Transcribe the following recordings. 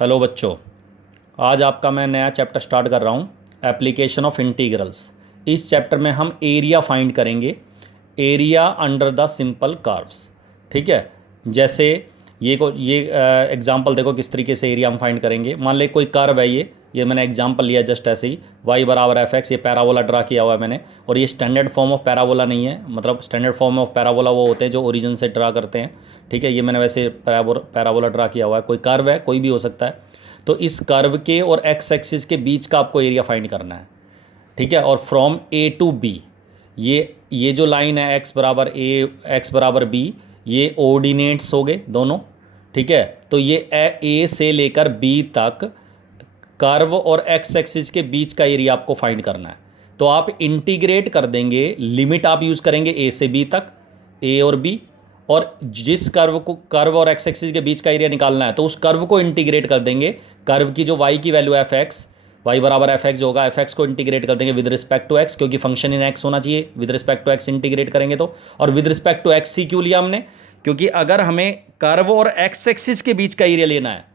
Hello बच्चों। आज आपका मैं नया चैप्टर स्टार्ट कर रहा हूँ, एप्लीकेशन ऑफ इंटीग्रल्स। इस चैप्टर में हम एरिया फाइंड करेंगे, area under the simple curves. ठीक है। जैसे ये एग्जांपल देखो किस तरीके से एरिया हम फाइंड करेंगे। मान ले कोई कर्व है, ये मैंने एग्जांपल लिया जस्ट ऐसे ही, y बराबर एफ एक्स। ये पैराबोला ड्रा किया हुआ है मैंने, और ये स्टैंडर्ड फॉर्म ऑफ पैराबोला नहीं है। मतलब स्टैंडर्ड फॉर्म ऑफ पैराबोला वो होते हैं जो ओरिजिन से ड्रा करते हैं। ठीक है, ये मैंने वैसे पैराबोला ड्रा किया हुआ है। कोई कर्व है, कोई भी हो सकता है। तो इस कर्व के और एक्स एक्सिस के बीच का आपको एरिया फाइंड करना है। ठीक है। और फ्रॉम ए टू बी, ये जो लाइन है एक्स बराबर ए, एक्स बराबर बी, ये ऑर्डिनेट्स हो गए दोनों। ठीक है। तो ये ए से लेकर बी तक कर्व और एक्स एक्सिस के बीच का एरिया आपको फाइंड करना है। तो आप इंटीग्रेट कर देंगे, लिमिट आप यूज़ करेंगे ए से बी तक, ए और बी, और जिस कर्व और एक्स एक्सिस के बीच का एरिया निकालना है तो उस कर्व को इंटीग्रेट कर देंगे। कर्व की जो वाई की वैल्यू एफ एक्स, वाई बराबर एफ एक्स होगा, एफ एक्स को इंटीग्रेट कर देंगे विद रिस्पेक्ट टू एक्स, क्योंकि फंक्शन इन एक्स होना चाहिए। With respect to x integrate करेंगे तो, और with respect to x c क्यों लिया हमने? क्योंकि अगर हमें कर्व और एक्स एक्सिस के बीच का एरिया लेना है,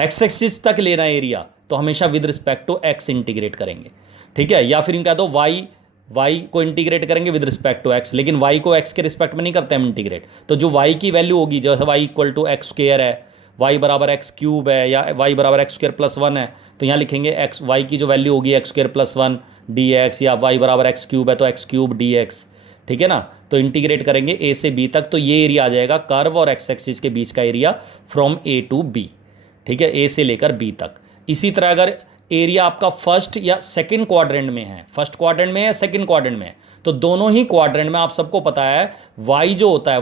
एक्स एक्सिस तक लेना है एरिया, तो हमेशा with respect to x integrate करेंगे। ठीक है। या फिर इनका दो वाई को इंटीग्रेट करेंगे विद रिस्पेक्ट टू एक्स, लेकिन वाई को एक्स के रिस्पेक्ट में नहीं करते हम इंटीग्रेट। तो जो वाई की वैल्यू होगी, जैसे y equal to x square है, वाई बराबर एक्स क्यूब है, या वाई बराबर एक्स स्क्र प्लस वन है, तो यहाँ लिखेंगे एक्स, वाई की जो वैल्यू होगी x square plus one D x, या वाई बराबर एक्स क्यूब है तो एक्स क्यूब डी एक्स। ठीक है ना। तो इंटीग्रेट करेंगे ए से बी तक, तो ये एरिया आ जाएगा कर्व और एक्स एक्सिस के बीच का area from a to b. ठीक है, ए से लेकर बी तक। इसी तरह अगर एरिया आपका फर्स्ट या सेकंड क्वाड्रेंट में है, फर्स्ट क्वाड्रेंट में है, सेकंड क्वाड्रेंट में है, तो दोनों ही क्वाड्रेंट में आप सबको पता है वाई जो होता है,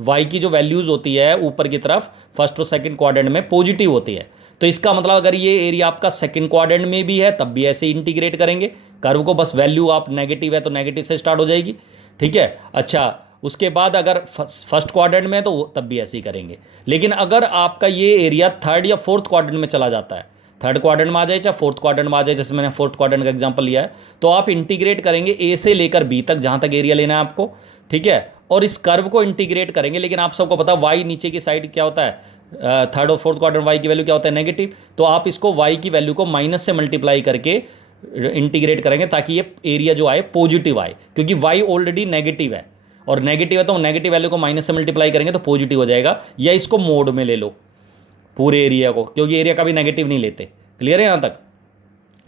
वाई की जो वैल्यूज होती है ऊपर की तरफ फर्स्ट और सेकंड क्वाड्रेंट में पॉजिटिव होती है। तो इसका मतलब अगर ये एरिया आपका सेकंड क्वाड्रेंट में भी है तब भी ऐसे इंटीग्रेट करेंगे। कर्व को बस वैल्यू आप नेगेटिव है तो नेगेटिव से स्टार्ट हो जाएगी। ठीक है। अच्छा, उसके बाद अगर फर्स्ट क्वाड्रेंट में है तो तब भी ऐसे ही करेंगे। लेकिन अगर आपका ये एरिया थर्ड या फोर्थ क्वाड्रेंट में चला जाता है, थर्ड क्वाड्रेंट में आ जाए चाहे फोर्थ क्वाड्रेंट में आ जाए, जैसे मैंने फोर्थ क्वाड्रेंट का एग्जांपल लिया है, तो आप इंटीग्रेट करेंगे ए से लेकर बी तक, जहां तक एरिया लेना है आपको। ठीक है। और इस कर्व को इंटीग्रेट करेंगे, लेकिन आप सबको पता वाई नीचे की साइड क्या होता है, थर्ड और फोर्थ क्वाड्रेंट वाई की वैल्यू क्या होता है, नेगेटिव। तो आप इसको वाई की वैल्यू को माइनस से मल्टीप्लाई करके इंटीग्रेट करेंगे ताकि ये एरिया जो आए पॉजिटिव आए, क्योंकि वाई ऑलरेडी नेगेटिव है, और नेगेटिव है तो नेगेटिव वैल्यू को माइनस से मल्टीप्लाई करेंगे तो पॉजिटिव हो जाएगा। या इसको मोड में ले लो पूरे एरिया को, क्योंकि एरिया का भी नेगेटिव नहीं लेते। क्लियर है यहाँ तक?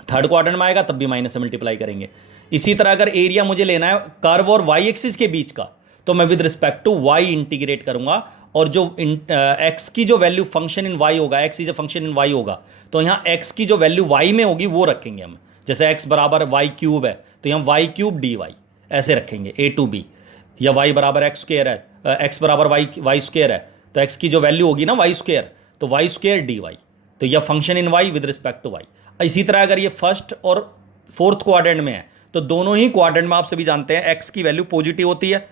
थर्ड क्वाड्रेंट में आएगा तब भी माइनस से मल्टीप्लाई करेंगे। इसी तरह अगर एरिया मुझे लेना है कर्व और वाई एक्सिस के बीच का, तो मैं with respect to y integrate करूंगा, और जो एक्स की जो वैल्यू फंक्शन इन वाई होगा, x is a function in y होगा, तो यहाँ एक्स की जो वैल्यू वाई में होगी वो रखेंगे हम। जैसे एक्स बराबर वाई क्यूब है तो यहाँ वाई क्यूब डी वाई ऐसे रखेंगे ए टू बी। या वाई बराबर एक्स स्क्र है, एक्स बराबर वाई स्क्र है, तो एक्स की जो वैल्यू होगी ना वाई स्क्र, तो वाई स्क्र डी वाई, तो यह function in y with respect to y. इसी तरह अगर ये फर्स्ट और फोर्थ क्वाड्रेंट में है, तो दोनों ही क्वाड्रेंट में आप सभी जानते हैं एक्स की वैल्यू पॉजिटिव होती है।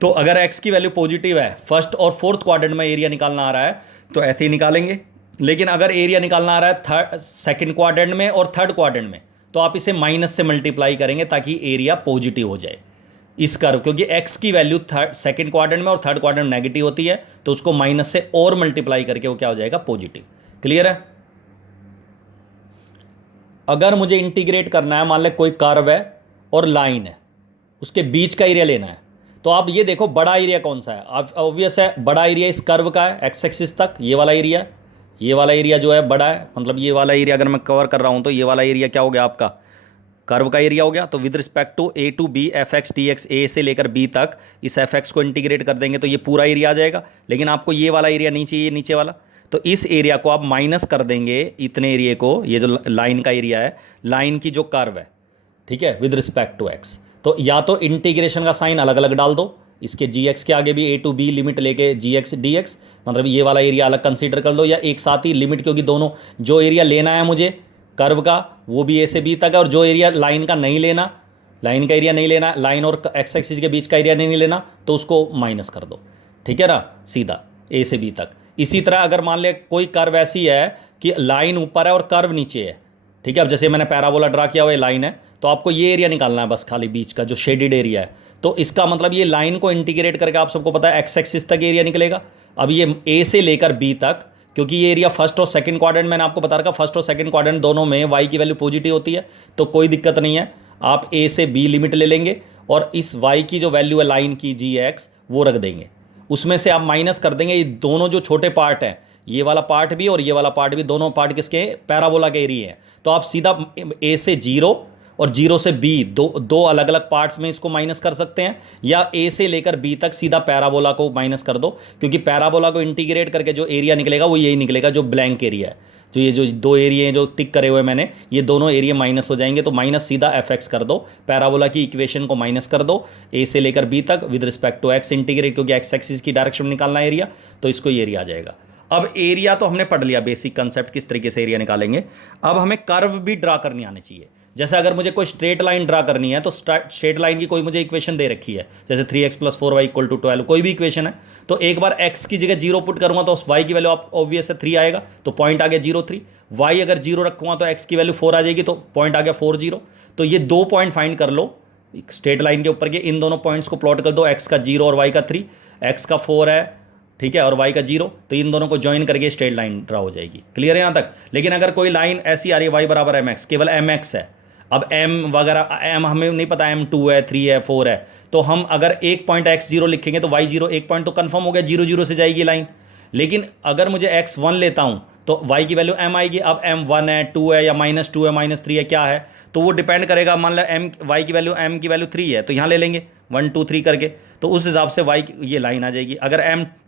तो अगर एक्स की वैल्यू पॉजिटिव है, फर्स्ट और फोर्थ क्वाड्रेंट में एरिया निकालना आ रहा है, तो ऐसे ही निकालेंगे। लेकिन अगर एरिया निकालना आ रहा है थर्ड सेकंड क्वाड्रेंट में और थर्ड क्वाड्रेंट में, तो आप इसे माइनस से मल्टीप्लाई करेंगे ताकि एरिया पॉजिटिव हो जाए इस कर्व, क्योंकि एक्स की वैल्यू थर्ड सेकंड क्वाड्रेंट में और थर्ड क्वाड्रेंट में नेगेटिव होती है, तो उसको माइनस से और मल्टीप्लाई करके वो क्या हो जाएगा, पॉजिटिव। क्लियर है? अगर मुझे इंटीग्रेट करना है, मान ले कोई कर्व है और लाइन है, उसके बीच का एरिया लेना है, तो आप ये देखो बड़ा एरिया कौन सा है। ऑब्वियस है बड़ा एरिया इस कर्व का है, एक्स एक्सिस तक ये वाला एरिया, ये वाला एरिया जो है बड़ा है। मतलब ये वाला एरिया अगर मैं कवर कर रहा हूं तो ये वाला एरिया क्या हो गया, आपका कर्व का एरिया हो गया। तो with respect to A to B F X D X, A से लेकर बी तक इस एफ एक्स को इंटीग्रेट कर देंगे तो ये पूरा एरिया आ जाएगा। लेकिन आपको ये वाला एरिया नहीं चाहिए, नीचे वाला, तो इस एरिया को आप माइनस कर देंगे, इतने एरिया को, ये जो लाइन का एरिया है, लाइन की जो कर्व है, ठीक है, विद रिस्पेक्ट टू एक्स। तो या तो इंटीग्रेशन का साइन अलग अलग डाल दो, इसके जी एक्स के आगे भी ए टू बी लिमिट लेके जी एक्स डी एक्स, मतलब ये वाला एरिया अलग कंसीडर कर लो, या एक साथ ही लिमिट, क्योंकि दोनों जो एरिया लेना है मुझे कर्व का वो भी ए से बी तक है, और जो एरिया लाइन का नहीं लेना, लाइन का एरिया नहीं लेना, लाइन और एक्स एक्सिस के बीच का एरिया नहीं लेना, तो उसको माइनस कर दो। ठीक है ना, सीधा ए से बी तक। इसी तरह अगर मान ले कोई कर्व ऐसी है कि लाइन ऊपर है और कर्व नीचे है, ठीक है, अब जैसे मैंने पैराबोला ड्रा किया हुआ लाइन है, तो आपको ये एरिया निकालना है बस, खाली बीच का जो शेडेड एरिया है। तो इसका मतलब ये लाइन को इंटीग्रेट करके आप सबको पता है एक्स एक्सिस तक एरिया निकलेगा। अब ये ए से लेकर बी तक क्योंकि ये एरिया फर्स्ट और सेकंड क्वाड्रेंट मैंने आपको बता रखा, फर्स्ट और सेकंड क्वाड्रेंट दोनों में वाई की वैल्यू पॉजिटिव होती है, तो कोई दिक्कत नहीं है। आप ए से बी लिमिट ले लेंगे और इस वाई की जो वैल्यू है लाइन की जी एक्स वो रख देंगे, उसमें से आप माइनस कर देंगे ये दोनों जो छोटे पार्ट हैं, ये वाला पार्ट भी और ये वाला पार्ट भी, दोनों पार्ट किसके पैराबोला के एरिया हैं। तो आप सीधा ए से जीरो और जीरो से बी दो अलग अलग पार्ट्स में इसको माइनस कर सकते हैं, या ए से लेकर बी तक सीधा पैराबोला को माइनस कर दो, क्योंकि पैराबोला को इंटीग्रेट करके जो एरिया निकलेगा वो यही निकलेगा जो ब्लैंक एरिया है। तो ये जो दो एरिया हैं जो टिक करे हुए मैंने, ये दोनों एरिया माइनस हो जाएंगे, तो माइनस सीधा एफ एक्स कर दो, पैराबोला की इक्वेशन को माइनस कर दो ए से लेकर बी तक with respect to x integrate, क्योंकि एक्स एक्सिस की डायरेक्शन में निकालना एरिया, तो इसको ये एरिया आ जाएगा। अब एरिया तो हमने पढ़ लिया, बेसिक कंसेप्ट किस तरीके से एरिया निकालेंगे। अब हमें कर्व भी ड्रा करनी आनी चाहिए। जैसे अगर मुझे कोई स्ट्रेट लाइन ड्रा करनी है, तो स्ट्रेट लाइन की कोई मुझे इक्वेशन दे रखी है, जैसे 3x + 4y = 12, कोई भी इक्वेशन है, तो एक बार x की जगह 0 पुट करूंगा तो y की वैल्यू ऑब्वियस है 3 आएगा, तो पॉइंट आ गया 0 3। y अगर 0 रखूंगा तो x की वैल्यू 4 आ जाएगी, तो पॉइंट आ गया 4 0। तो ये दो पॉइंट फाइंड कर लो स्ट्रेट लाइन के ऊपर के, इन दोनों पॉइंट्स को प्लॉट कर दो, x का 0 और y का 3, x का 4 है, ठीक है, और y का 0, तो इन दोनों को ज्वाइन करके स्ट्रेट लाइन ड्रा हो जाएगी। क्लियर है यहाँ तक। लेकिन अगर कोई लाइन ऐसी आ रही है y = mx, केवल mx है, अब m वगैरह m हमें नहीं पता, m2 है 3 है 4 है, तो हम अगर एक पॉइंट x0 लिखेंगे तो y0 एक पॉइंट तो कंफर्म हो गया, 0 0 से जाएगी लाइन। लेकिन अगर मुझे x1 लेता हूँ तो y की वैल्यू m आएगी। अब m1 है 2 है या -2 है -3 है क्या है, तो वो डिपेंड करेगा। मान लो y की वैल्यू m की वैल्यू 3 है, तो यहाँ ले लेंगे 1 2 3 करके, तो उस हिसाब से y ये लाइन आ जाएगी। अगर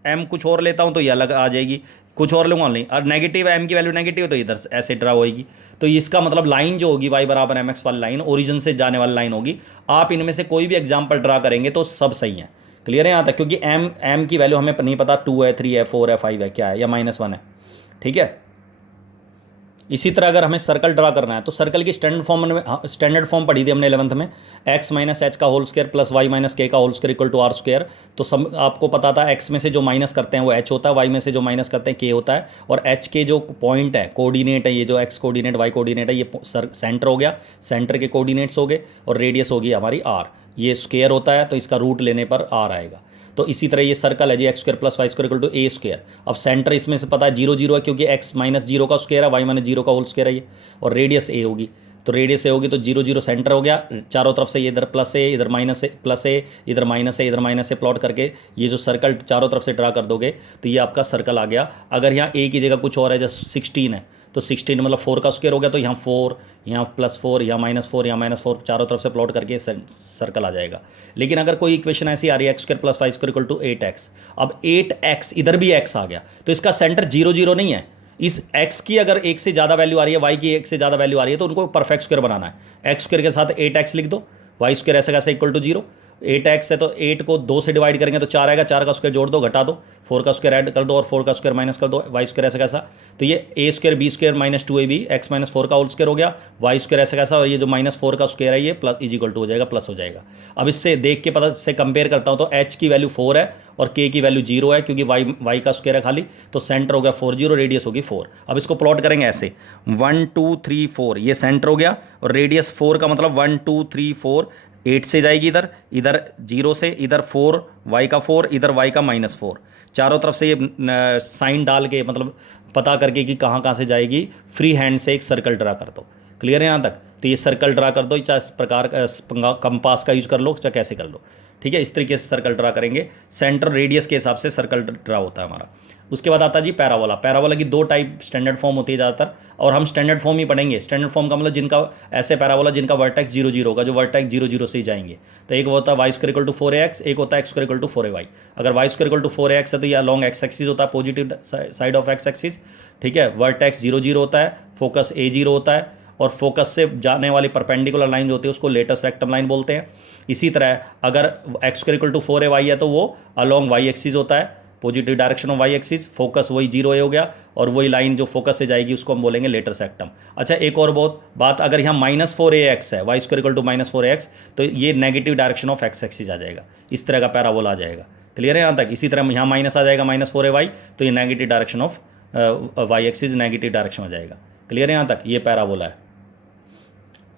m कुछ और लेता हूँ तो ये अलग आ जाएगी, कुछ और लूँगा नहीं, और नेगेटिव m की वैल्यू नेगेटिव तो इधर ऐसे ड्रा होगी। तो इसका मतलब लाइन जो होगी y = mx वाली लाइन, ओरिजिन से जाने वाली लाइन होगी। आप इनमें से कोई भी एग्जाम्पल ड्रा करेंगे तो सब सही है। क्लियर है यहाँ तक, क्योंकि m की वैल्यू हमें नहीं पता, 2 है 3 है 4 है 5 है क्या है, या -1 है, ठीक है। इसी तरह अगर हमें सर्कल ड्रा करना है तो सर्कल की स्टैंडर्ड फॉर्म पढ़ी थी हमने 11th में, x - h का whole square plus y - k का whole square equal to r square. तो सब आपको पता था x में से जो माइनस करते हैं वो h होता है, y में से जो माइनस करते हैं k होता है, और h के जो पॉइंट है कोऑर्डिनेट है, ये जो x कोऑर्डिनेट y कोऑर्डिनेट है, ये सेंटर हो गया, सेंटर के कोऑर्डिनेट्स हो गए, और रेडियस होगी हमारी r, ये स्क्वायर होता है तो इसका रूट लेने पर r आएगा। तो इसी तरह ये सर्कल है जी x² + y² = a²। अब सेंटर इसमें से पता है 0 0 है, क्योंकि x - 0 का स्क्वायर है, y - 0 का होल स्क्वायर है ये, और रेडियस a होगी, तो रेडियस a होगी, तो 0 0 सेंटर हो गया। चारों तरफ से ये इधर +a, इधर -a, इधर -a प्लॉट करके ये जो सर्कल चारों तरफ से ड्रा कर दोगे तो ये आपका सर्कल आ गया। अगर यहाँ a की जगह कुछ और है, जैसे 16 है, तो 16 मतलब 4 का स्क्वायर हो गया, तो यहाँ 4, यहाँ +4, यहाँ -4, यहाँ -4, चारों तरफ से प्लॉट करके सर्कल आ जाएगा। लेकिन अगर कोई इक्वेशन ऐसी आ रही है x² + y² = 8x, अब 8x इधर भी x आ गया, तो इसका सेंटर 0 0 नहीं है। इस x की अगर एक से ज़्यादा वैल्यू आ रही है, y की एक से ज़्यादा वैल्यू आ रही है, तो उनको परफेक्ट स्क्वायर बनाना है। x² के साथ 8x लिख दो, y² ऐसे कैसे = 0, 8x है तो 8 को 2 से डिवाइड करेंगे तो 4 आएगा, 4 का स्क्वायर जोड़ दो, घटा दो, 4 का स्क्वायर ऐड कर दो, और 4 का स्क्वायर माइनस कर दो, y² ऐसा कैसा, तो ये a² b² - 2ab x - 4 का होल स्क्वायर हो गया, y² ऐसा कैसा, और ये जो -4 का स्क्वायर है ये = हो जाएगा, प्लस हो जाएगा। अब इससे देख के पता से कंपेयर करता हूँ तो h की वैल्यू 4 है और k की वैल्यू 0 है, क्योंकि y का स्क्वायर है खाली, तो सेंटर हो गया 4 0, रेडियस होगी 4। अब इसको प्लॉट करेंगे ऐसे 1 2 3 4, ये सेंटर हो गया, और रेडियस 4 का मतलब 1 2 3 4, 8 से जाएगी इधर, इधर 0 से, इधर 4, y का 4, इधर y का -4, चारों तरफ से ये साइन डाल के मतलब पता करके कि कहाँ कहाँ से जाएगी, फ्री हैंड से एक सर्कल ड्रा कर दो। क्लियर है यहाँ तक। तो ये सर्कल ड्रा कर दो, चाहे इस प्रकार कंपास का यूज़ कर लो, चाहे कैसे कर लो, ठीक है। इस तरीके से सर्कल ड्रा करेंगे, सेंटर रेडियस के हिसाब से सर्कल ड्रा होता है हमारा। उसके बाद आता है जी पैराबोला। पैराबोला की 2 टाइप स्टैंडर्ड फॉर्म होती है ज़्यादातर, और हम स्टैंडर्ड फॉर्म ही पढ़ेंगे। स्टैंडर्ड फॉर्म का मतलब जिनका ऐसे पैराबोला जिनका वर्टेक्स 0 0 होगा, जो वर्टेक्स 0 0 से ही जाएंगे। तो एक होता है y² = 4ax, एक होता है x² = 4ay। अगर y² = 4ax है तो ये अलॉन्ग एक्स एक्सिस होता है, positive side of x axis, ठीक है। वर्टेक्स 0 0 होता है, फोकस a0 होता है, और फोकस से जाने वाली परपेंडिकुलर लाइन जो होती है उसको लेटेस्ट रेक्टम लाइन बोलते हैं। इसी तरह अगर x² = 4ay है तो वो अलॉन्ग y एक्सिस होता है, positive direction of y axis, focus वही 0a हो गया, और वही लाइन जो फोकस से जाएगी उसको हम बोलेंगे लेटर सेक्टम। अच्छा, एक और बात, अगर यहाँ -4ax है, y² = -4ax, तो ये negative direction of x axis आ जाएगा, इस तरह का पैराबोला आ जाएगा। क्लियर है यहाँ तक। इसी तरह यहाँ माइनस आ जाएगा -4ay, तो ये negative direction of y axis negative direction आ जाएगा। क्लियर है यहाँ तक, ये पैराबोला है।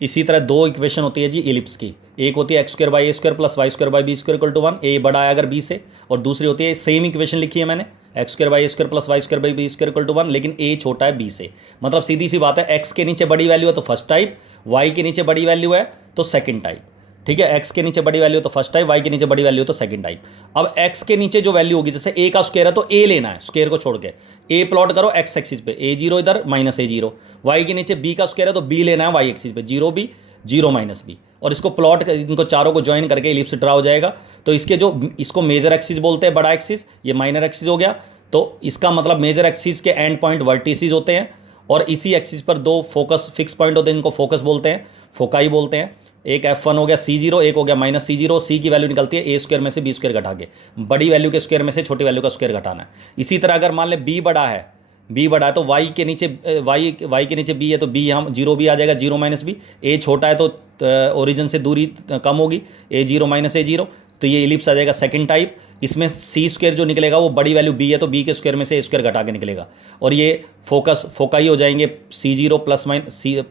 इसी तरह 2 इक्वेशन होती है जी एलिप्स की, एक होती है x² + a² + y² / b² = 1, a बड़ा है अगर b से, और दूसरी होती है सेम इक्वेशन लिखी है मैंने, x square by a square plus y square by b square equal to 1, लेकिन ए छोटा है बी से। मतलब सीधी सी बात है, एक्स के नीचे बड़ी वैल्यू है तो फर्स्ट टाइप, वाई के नीचे बड़ी वैल्यू है तो सेकंड टाइप। ठीक है, एक्स के नीचे बड़ी वैल्यू तो फर्स्ट टाइप, वाई के नीचे बड़ी वैल्यू तो सेकंड टाइप। अब एक्स के नीचे जो वैल्यू होगी, जैसे ए का स्क्वायर है तो ए लेना है, स्क्वायर को छोड़ के ए प्लॉट करो एक्स एक्सिस पे, ए जीरो इधर माइनस ए जीरो। वाई के नीचे बी का स्क्वायर है तो बी लेना है वाई एक्सिस पे, zero b zero minus b, और इसको प्लॉट इनको चारों को ज्वाइन करके इलिप्स ड्रा हो जाएगा। तो इसके जो इसको मेजर एक्सिस बोलते हैं, बड़ा एक्सिस, ये माइनर एक्सिस हो गया। तो इसका मतलब मेजर एक्सिस के एंड पॉइंट वर्टिसेस होते हैं, और इसी एक्सिस पर दो फोकस फिक्स पॉइंट होते हैं, इनको फोकस बोलते हैं, फोकाई बोलते हैं। एक F1 हो गया C0, एक हो गया माइनस C0। सी की वैल्यू निकलती है ए स्क्वायर में से बी स्क्वायर घटा के, बड़ी वैल्यू के स्क्वायर में से छोटी वैल्यू का स्क्वायर घटाना है। इसी तरह अगर मान ले बी बड़ा है, तो वाई के नीचे वाई के नीचे बी है तो बी यहाँ जीरो भी आ जाएगा, जीरो माइनस बी। ए छोटा है तो ओरिजिन से दूरी कम होगी, ए जीरो माइनस ए जीरो, तो ये इलिप्स आ जाएगा सेकंड टाइप। इसमें सी स्क्वायर जो निकलेगा वो बड़ी वैल्यू बी है तो बी के स्क्वायर में से ए स्क्वायर घटा के निकलेगा, और ये फोकाई हो जाएंगे C0 प्लस माइनस सी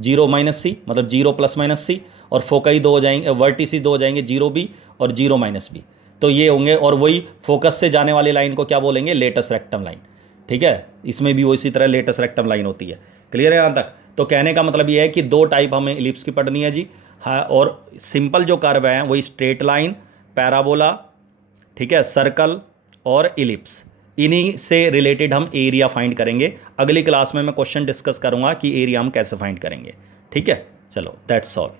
जीरो माइनस सी, मतलब जीरो प्लस माइनस सी, और फोकाई दो हो जाएंगे, वर्टिसेस दो हो जाएंगे, जीरो बी और जीरो माइनस बी। तो ये होंगे, और वही फोकस से जाने वाली लाइन को क्या बोलेंगे, लेटस रेक्टम लाइन। ठीक है, इसमें भी वो इसी तरह लेटस रेक्टम लाइन होती है। क्लियर है यहाँ तक? तो कहने का मतलब ये है कि दो टाइप हमें इलिप्स की पढ़नी है जी। हाँ, और सिंपल जो कर्व है वही स्ट्रेट लाइन, पैराबोला, ठीक है, सर्कल और इलिप्स, इन्हीं से रिलेटेड हम एरिया फाइंड करेंगे। अगली क्लास में मैं क्वेश्चन डिस्कस करूंगा कि एरिया हम कैसे फाइंड करेंगे। ठीक है, चलो दैट्स ऑल।